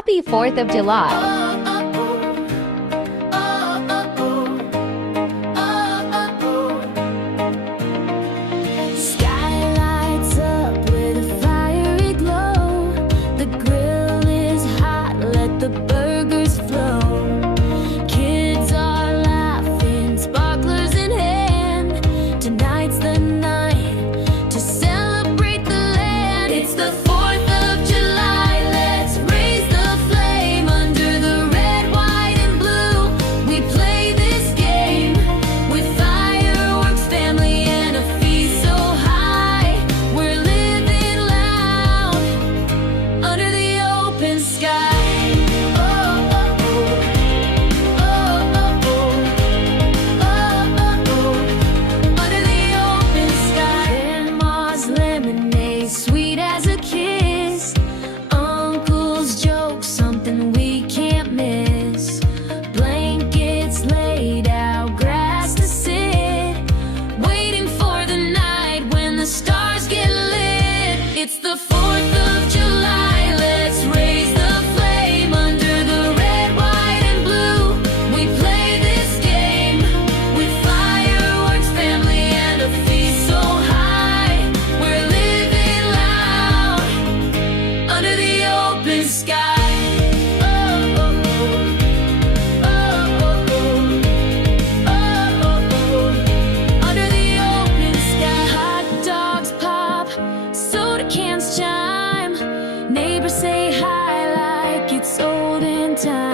Happy 4th of July! Sweet as a kiss, uncle's joke, something we can't miss. Blankets laid out, grass to sit, waiting for the night when the stars get lit. It's the 4th of July, let's raise the flame under the red, white, and blue. We play this game with fireworks, family, and a feast so high. We're living loud under the open sky. Under the open sky. Hot dogs pop, soda cans chime, neighbors say hi like it's olden times.